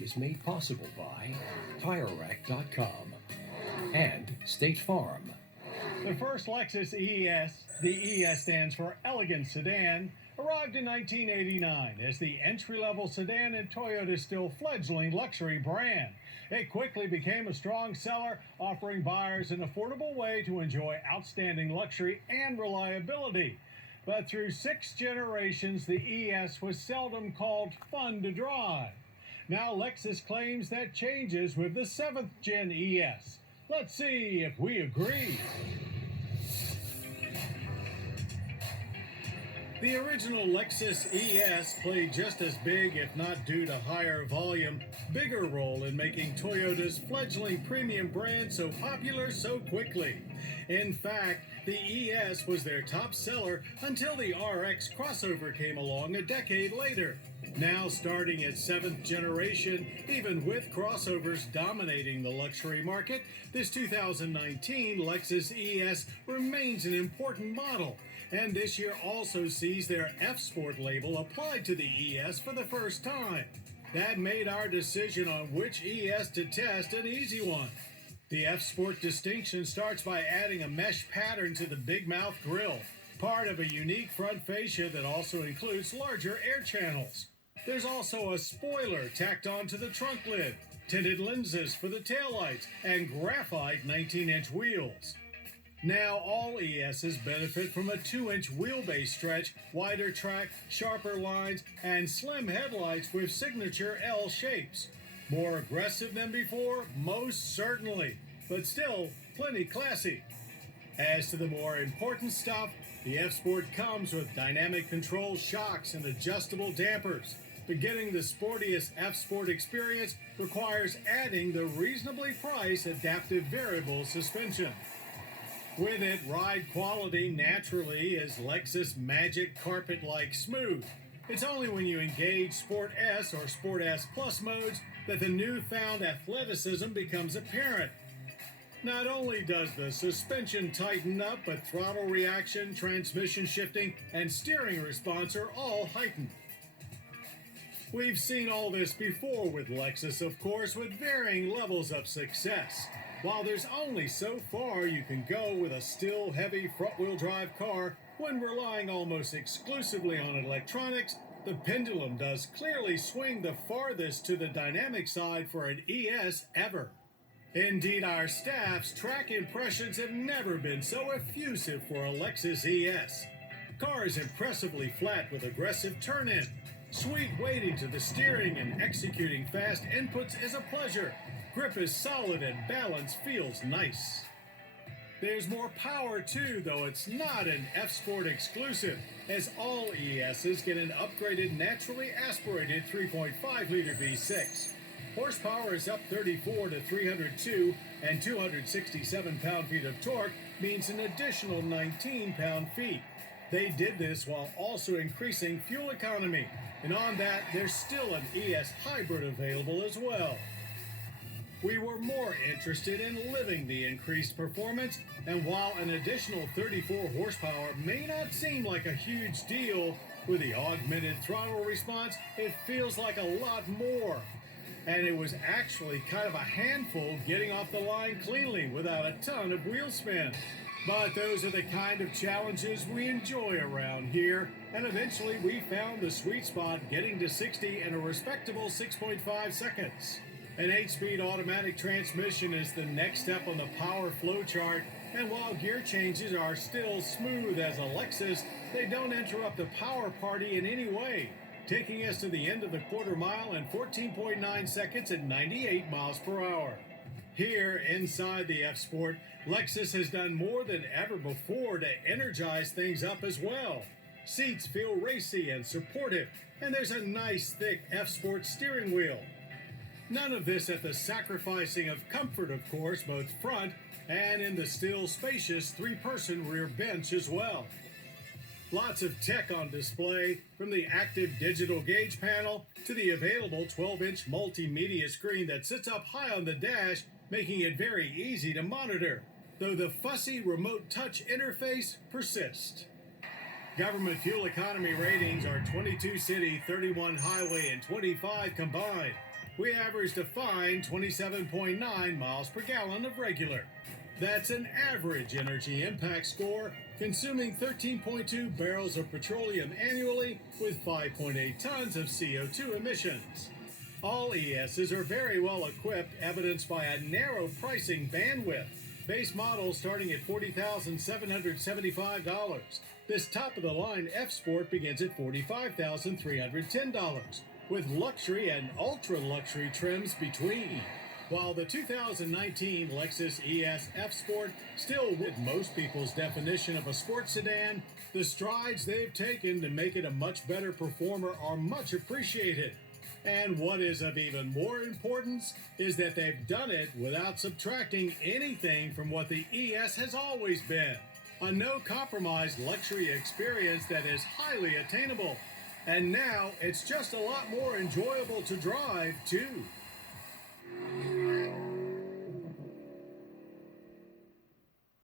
Is made possible by TireRack.com and State Farm. The first Lexus ES, the ES stands for Elegant Sedan, arrived in 1989 as the entry-level sedan in Toyota's still fledgling luxury brand. It quickly became a strong seller, offering buyers an affordable way to enjoy outstanding luxury and reliability. But through 6 generations, the ES was seldom called fun to drive. Now Lexus claims that changes with the 7th Gen ES. Let's see if we agree. The original Lexus ES played just as big, if not due to higher volume, bigger role in making Toyota's fledgling premium brand so popular so quickly. In fact, the ES was their top seller until the RX crossover came along a decade later. Now starting its 7th generation, even with crossovers dominating the luxury market, this 2019 Lexus ES remains an important model. And this year also sees their F-Sport label applied to the ES for the first time. That made our decision on which ES to test an easy one. The F-Sport distinction starts by adding a mesh pattern to the big mouth grille, part of a unique front fascia that also includes larger air channels. There's also a spoiler tacked onto the trunk lid, tinted lenses for the taillights, and graphite 19-inch wheels. Now all ESs benefit from a 2-inch wheelbase stretch, wider track, sharper lines, and slim headlights with signature L shapes. More aggressive than before? Most certainly, but still plenty classy. As to the more important stuff, the F-Sport comes with dynamic control shocks and adjustable dampers. But getting the sportiest F-Sport experience requires adding the reasonably priced adaptive variable suspension. With it, ride quality naturally is Lexus Magic Carpet-like smooth. It's only when you engage Sport S or Sport S Plus modes that the newfound athleticism becomes apparent. Not only does the suspension tighten up, but throttle reaction, transmission shifting, and steering response are all heightened. We've seen all this before with Lexus, of course, with varying levels of success. While there's only so far you can go with a still heavy front-wheel drive car when relying almost exclusively on electronics, the pendulum does clearly swing the farthest to the dynamic side for an ES ever. Indeed, our staff's track impressions have never been so effusive for a Lexus ES. Car is impressively flat with aggressive turn-in. Sweet weighting to the steering and executing fast inputs is a pleasure. Grip is solid and balance feels nice. There's more power too, though it's not an F-Sport exclusive, as all ESs get an upgraded naturally aspirated 3.5-liter V6. Horsepower is up 34 to 302, and 267 pound-feet of torque means an additional 19 pound-feet. They did this while also increasing fuel economy, and on that, there's still an ES hybrid available as well. We were more interested in living the increased performance, and while an additional 34 horsepower may not seem like a huge deal, with the augmented throttle response, it feels like a lot more. And it was actually kind of a handful getting off the line cleanly without a ton of wheel spin. But those are the kind of challenges we enjoy around here, and eventually we found the sweet spot getting to 60 in a respectable 6.5 seconds. An 8-speed automatic transmission is the next step on the power flow chart, and while gear changes are still smooth as a Lexus, they don't interrupt the power party in any way, taking us to the end of the quarter mile in 14.9 seconds at 98 miles per hour. Here, inside the F-Sport, Lexus has done more than ever before to energize things up as well. Seats feel racy and supportive, and there's a nice thick F-Sport steering wheel. None of this at the sacrificing of comfort, of course, both front and in the still spacious 3-person rear bench as well. Lots of tech on display, from the active digital gauge panel to the available 12-inch multimedia screen that sits up high on the dash, making it very easy to monitor, though the fussy remote touch interface persists. Government fuel economy ratings are 22 city, 31 highway, and 25 combined. we averaged a fine 27.9 miles per gallon of regular. That's an average energy impact score, consuming 13.2 barrels of petroleum annually with 5.8 tons of CO2 emissions. All ESs are very well equipped, evidenced by a narrow pricing bandwidth. Base models starting at $40,775. This top-of-the-line F-Sport begins at $45,310, with luxury and ultra-luxury trims between. While the 2019 Lexus ES F-Sport still with most people's definition of a sports sedan, the strides they've taken to make it a much better performer are much appreciated. And what is of even more importance is that they've done it without subtracting anything from what the ES has always been. A no-compromise luxury experience that is highly attainable. And now it's just a lot more enjoyable to drive, too.